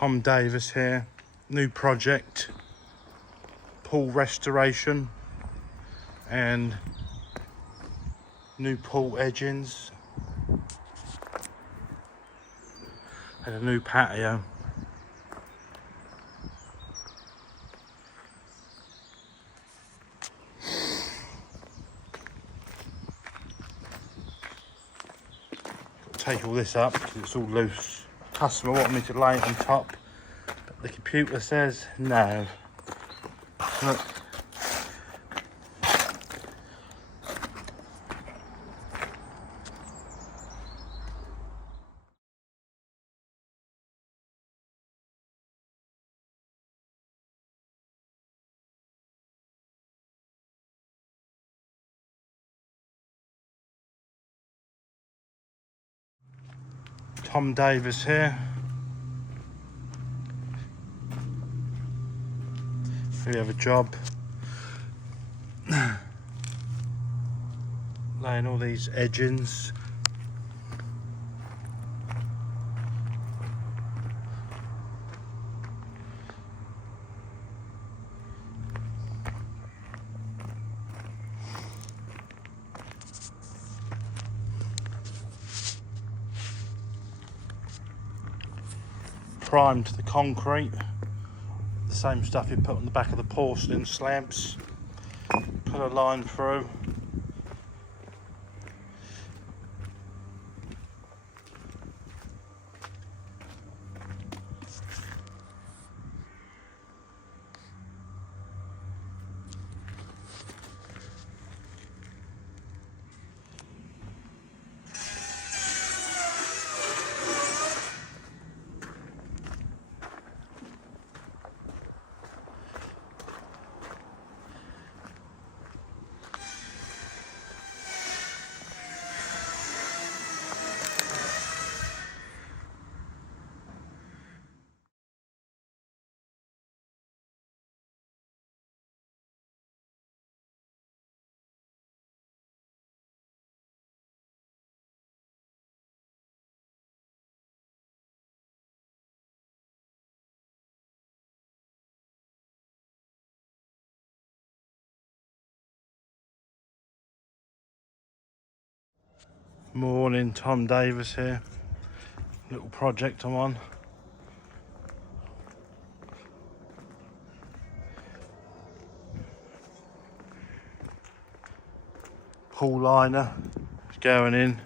Tom Davis here, new project, pool restoration and new pool edgings and a new patio. Take all this up because it's all loose. Customer wanted me to lay it on top, but the computer says no. Look. Tom Davis here. We have a job laying all these edgings. Primed the concrete, the same stuff you put on the back of the porcelain slabs. Put a line through. Morning, Tom Davis here. Little project I'm on. Pool liner is going in.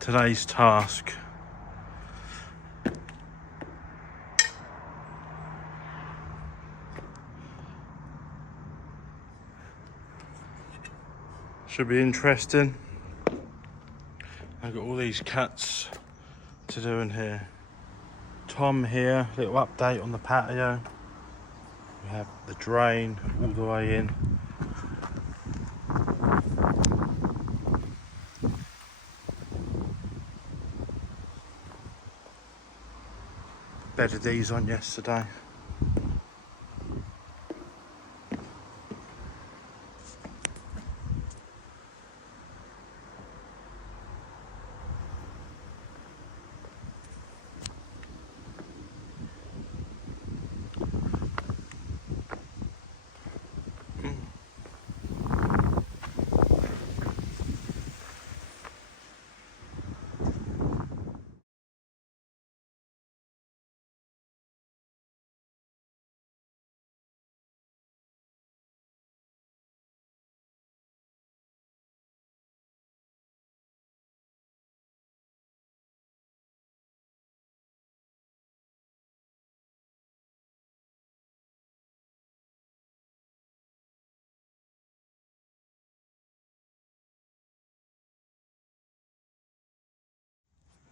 Today's task. Should be interesting. I've got all these cuts to do in here. Tom here, little update on the patio. We have the drain all the way in. Bedded these on yesterday.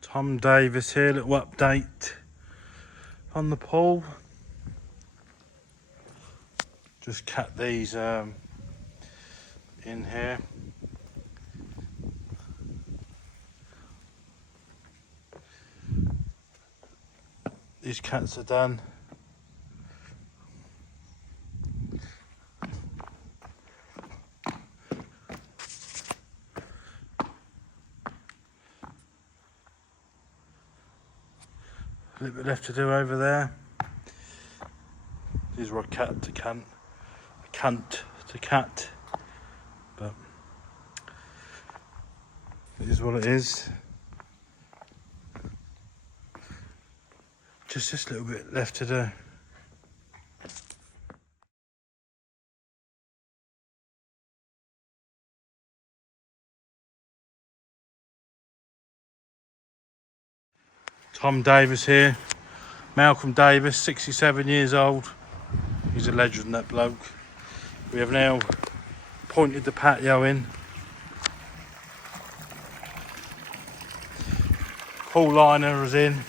Tom Davis here, little update on the pool. Just cut these in here. These cuts are done. left to do over there. These were cat to cunt, cunt to cat, but it is what it is. Just this little bit left to do. Tom Davis here. Malcolm Davis, 67 years old. He's a legend, that bloke. We have now pointed the patio in. Paul Liner is in.